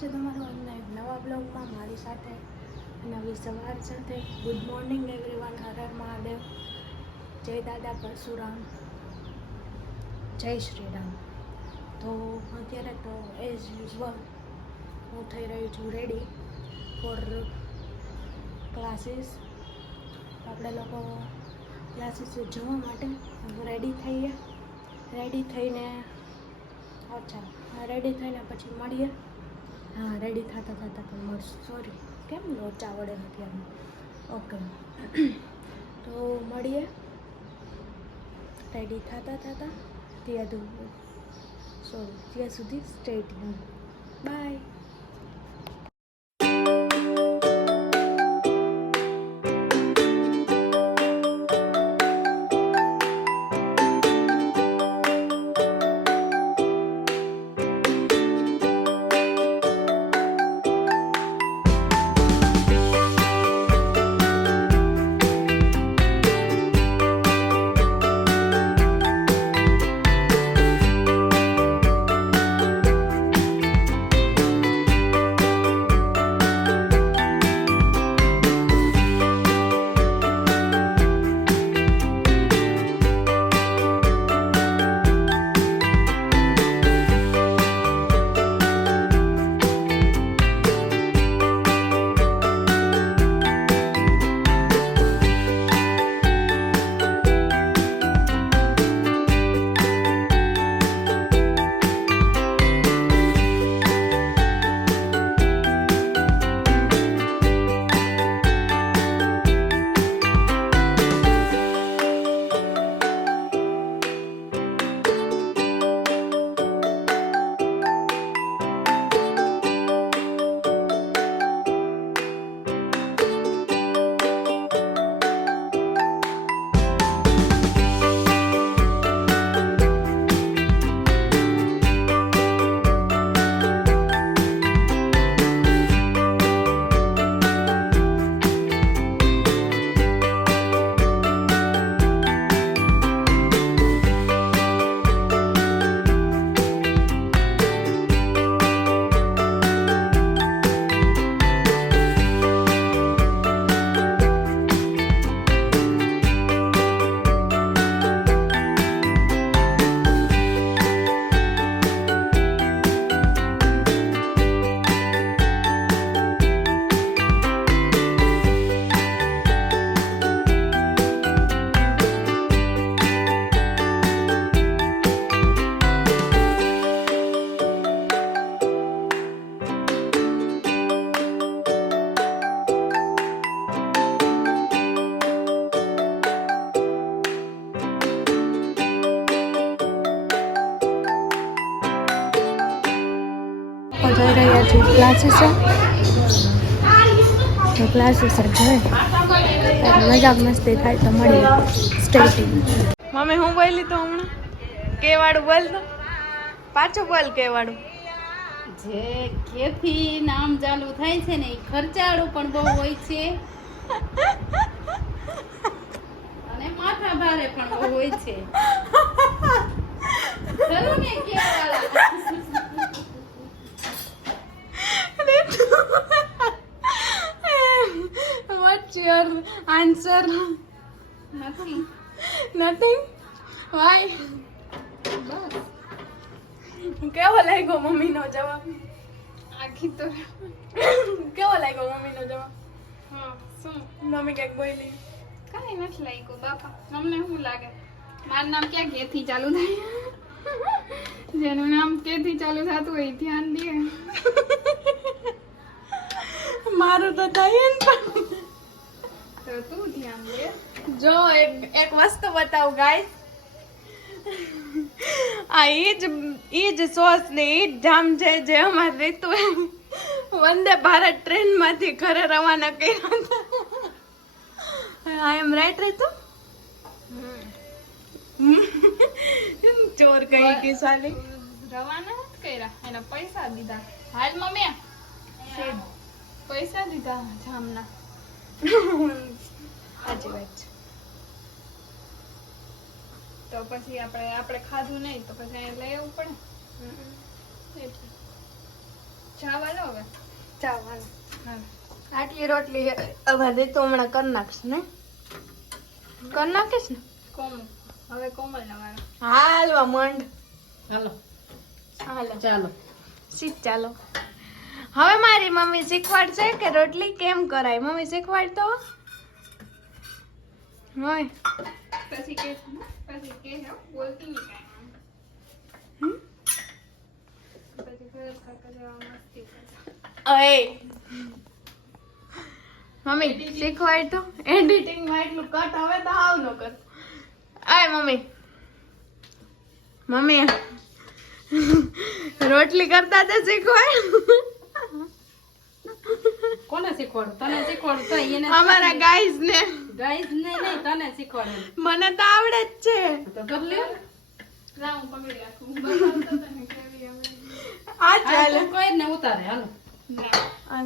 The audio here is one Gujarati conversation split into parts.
છે તમારું આજના એક નવા બ્લોગમાં મારી સાથે નવી સવાર સાથે. Good morning everyone. Har Har Mahadev. જય દાદા પરશુરામ, જય શ્રી રામ. તો અત્યારે તો એઝ યુઝવલ હું થઈ રહી છું રેડી ફોર ક્લાસીસ. આપણે લોકો ક્લાસીસ જવા માટે રેડી થઈએ. રેડી થઈને રેડી થઈને પછી મળીએ. હા, રેડી થતાં પણ મળશું. સોરી, કેમ લોચા વડે નથી આમ. ઓકે, તો મળીએ રેડી થતાં ત્યાં સુધી સ્ટે ટ્યુન. બાય. જઈ રહ્યા છીએ ક્લાસીસ. તો ક્લાસીસ જઈ મજાક મસ્તી થાય તો મળીએ. Stay tune. મમ્મી હું બોલી તો હમણાં કેવાડું બોલ તો પાછું બોલ. કેવાડું જે કેથી નામ ચાલુ થાય છે ને એ ખર્ચાળું પણ બહુ હોય છે અને માથા ભારે પણ બહુ હોય છે. ખરું ને કેવાળા? What's your answer? Nothing. Nothing? Why? બસ કેવો લાગ્યો મમ્મીનો જવાબ? આખી તો કેવો લાગ્યો મમ્મીનો જવાબ? હા શું મમ્મી ક્યાંક બોલી? કઈ નથી લાગ્યું બાપા. તમને શું લાગે મારું નામ ક્યાં કેથી ચાલુ થાય? જેનું નામ કેથી ચાલુ થતું હોય ધ્યાન દે. મારું તો થાય ને પણ તો તું ધ્યાન દે. જો એક વસ્તુ બતાવું ગાઈસ. આ ઈ જ સોસ ને ઈ જ જામ છે જે અમારે રીતુ વંદે ભારત ટ્રેન માંથી ઘરે રવાના કર્યા હતા. આઈ એમ રાઈટ રીતુ? ચોર કઈ કે સાલી રવાના નથી કર્યા, એને પૈસા દીધા. હાલ મમ્મી પૈસા દીધા જામના. સાચી વાત છે. તો પછી આપણે ખાધું નહીં તો પછી લઈ આવવું પડે. ચા વાલો હવે ચાવાનું હા આટલી રોટલી હવે દે તો હમણાં કરી નાખશ ને કરી નાખીશ ને હવે કોમલ ના વારો હાલવા મંડ હાલો હાલો ચાલો શીખ ચાલો હવે મારી મમ્મી શીખવાડશે કે રોટલી કેમ કરાય મમ્મી શીખવાડ તો હોય પછી કે બોલતી નહીં કાંઈ. હમ? પછી ખરખ કાકા જેવા મસ્તી કરે. અય મમ્મી શીખવાડ તો એડિટિંગ માં એટલું કટ હવે તો આવ ન કર આય મમ્મી મમ્મી રોટલી કરતા તો શીખવાડ કોને શીખવાડું તને શીખવાડું તો એને અમારા ગાઈઝ ને ગાઈસ ને નહીં તને શીખવાડે મને તો આવડે જ છે તો કર લે લા હું પકડી રાખું. બતાવતો તને કેવી આવડે. આ ચાલે કોઈ ને ઉતારે હાલો ના.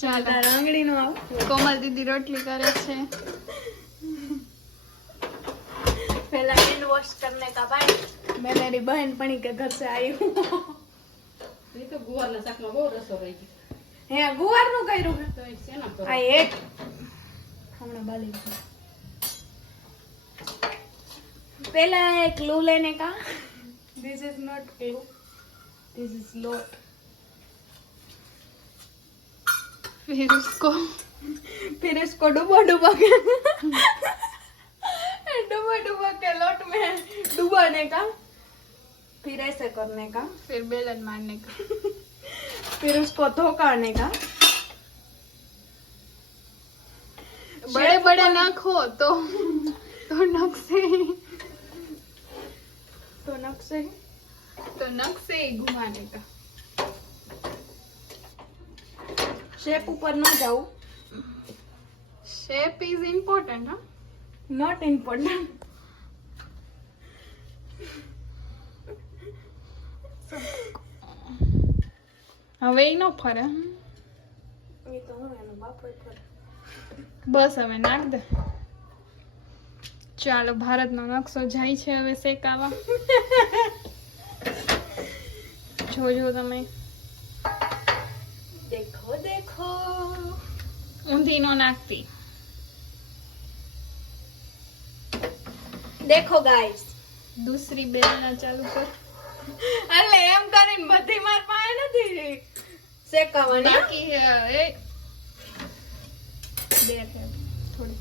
ચાલ આંગળી નો આવ કોમલ દીદી રોટલી કરે છે. पहला हैंड वॉश करने का बाद मैं मेरी बहन पणी के घर से आई हूँ એ તો ગુવારના શાકમાં બહુ રસો રહી ગયો है गुवार નું કર્યું છે તો એ શેના કરો આ એક હમણાં બાલી पहला एक क्लू लेने का this is not clue this is lot फिर इसको डुबो डुबो के लोट में डुबाने का फिर ऐसे करने का फिर बेलन मारने का. फिर उसको धोकाने का बड़े बड़े नख हो तो नख से ही घुमाने का. शेप ऊपर ना जाओ शेप इज इम्पोर्टेंट. हाँ नॉट इम्पोर्टेंट હવે ઈ નો ફરે. ये तो हूँ एनो बाप पर બસ હવે નાખ દે. ચાલો ભારતનો નકશો જાય છે હવે શેકાવા. જોજો તમે देखो देखो ઊંધી નો નાખતી. देखो गाइस દૂસરી બેલના ચાલુ કર. એટલે એમ કરીને બધી માર પાસે નથી શેકાવાની બાકી એ બે છે થોડી.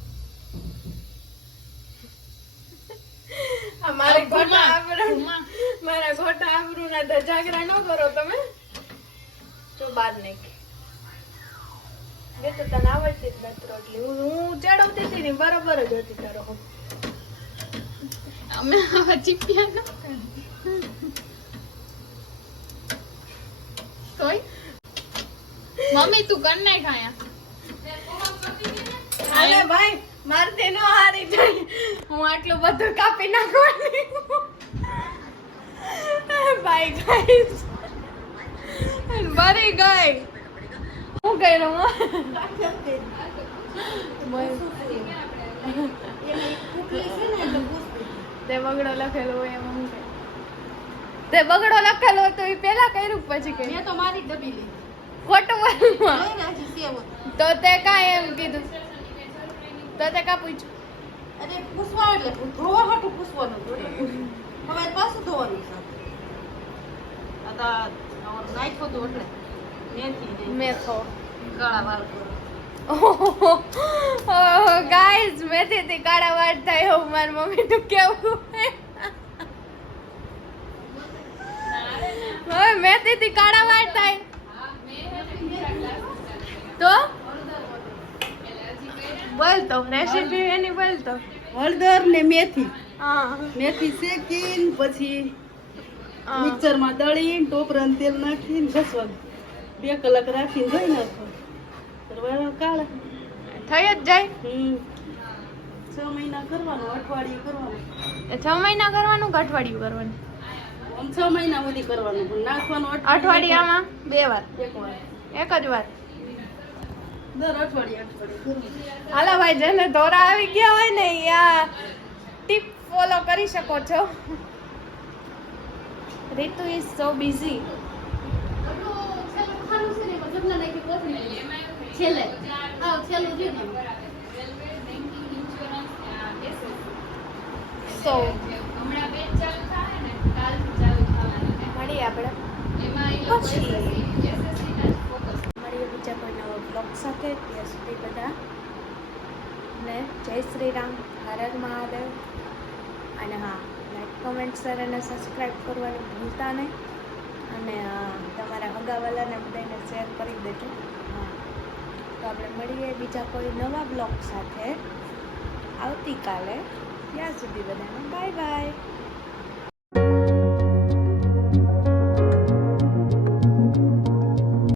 અમારે ઘોટા ઘુમા, આબરૂ ઘુમા. મારા ઘોટા આબરૂ ના ધજાગરા ન કરો તમે તો બાદ નાખી બે તો તને આવડતી જ નથી રોટલી હું ચડાવતી હતી ને બરાબર જ હતી તારો અમે આવા ચીપિયા ન તોય મમ્મી તું કર નાખ આયા. અરે ભાઈ મારથી નો હારી જાય હું આટલું બધું કાપી નાખવાની ભાઈ ગાઈસ મરી ગઈ હું કર્યું તે બગડો લખેલો હોય એમાં હું કઈ તે બગડો લખેલો હોય તો એ પેલા કર્યું પછી કઈ મેં તો મારી ડબી લીધી ખોટું બોલમાં લઈ નાખી સેવ તો તે કાંઈ એમ કીધું તો તે કા પૂછ્યું અરે પૂછવા એટલે ધોવા હાટું પૂછવાનું હતું એટલે હવે પાછું ધોવાનું છે આ તો નાખ્યો તો એટલે મેથી ને મેથો કાળા વાળ કરો ગાઈઝ મેથીથી કાળા વાળ થાય એવું મારી મમ્મીનું કેવું હવે મેથીથી કાળા વાળ થાય તો બોલ તો રેસીપી એની બોલ તો હળદર ને મેથી હા મેથી શેકીને પછી હા. મિક્સરમાં દળીને ટોપરાનું તેલ નાખીને ઘસવાનું 2 કલાક રાખીને ધોઈ નાખો વાળા કાળા થઈ જ જાય 6 મહિના કરવાનું અઠવાડિયું કરવાનું એ 6 મહિના કરવાનું કે અઠવાડિયું કરવાનું આમ 6 મહિના સુધી કરવાનું પણ નાખવાનું અઠવાડિયામાં 2 વાર એક વાર એક જ વાર દર અઠવાડિયે કરવાનું. હાલો ભાઈ જેને દોરા આવી ગયા હોય ને ઈ આ ટીપ ફોલો કરી શકો છો રીતુ ઇઝ સો બિઝી છેલ્લે આવ છેલ્લું રહ્યું ને railway banking insurance SSC So. હમણાં બેચ ચાલુ થાય ને કાલથી ચાલુ થવાનું છે મળીએ આપણે એમાં એ લોકો પછી. એસએસસી ના ફોકસ મળીએ બીજા કોઈ નવા બ્લોગ સાથે ત્યાં સુધી બધા ને જય શ્રી રામ, હર હર મહાદેવ. અને હા, લાઈક કમેન્ટ શેર અને સબસ્ક્રાઈબ કરવાનું ભૂલતા નહીં. અને તમારા હગાવાલાને બધાને શેર કરી દેજો. હા, તો આપણે મળીએ બીજા કોઈ નવા બ્લોગ સાથે આવતીકાલે. ત્યાં સુધી બધાને બાય બાય.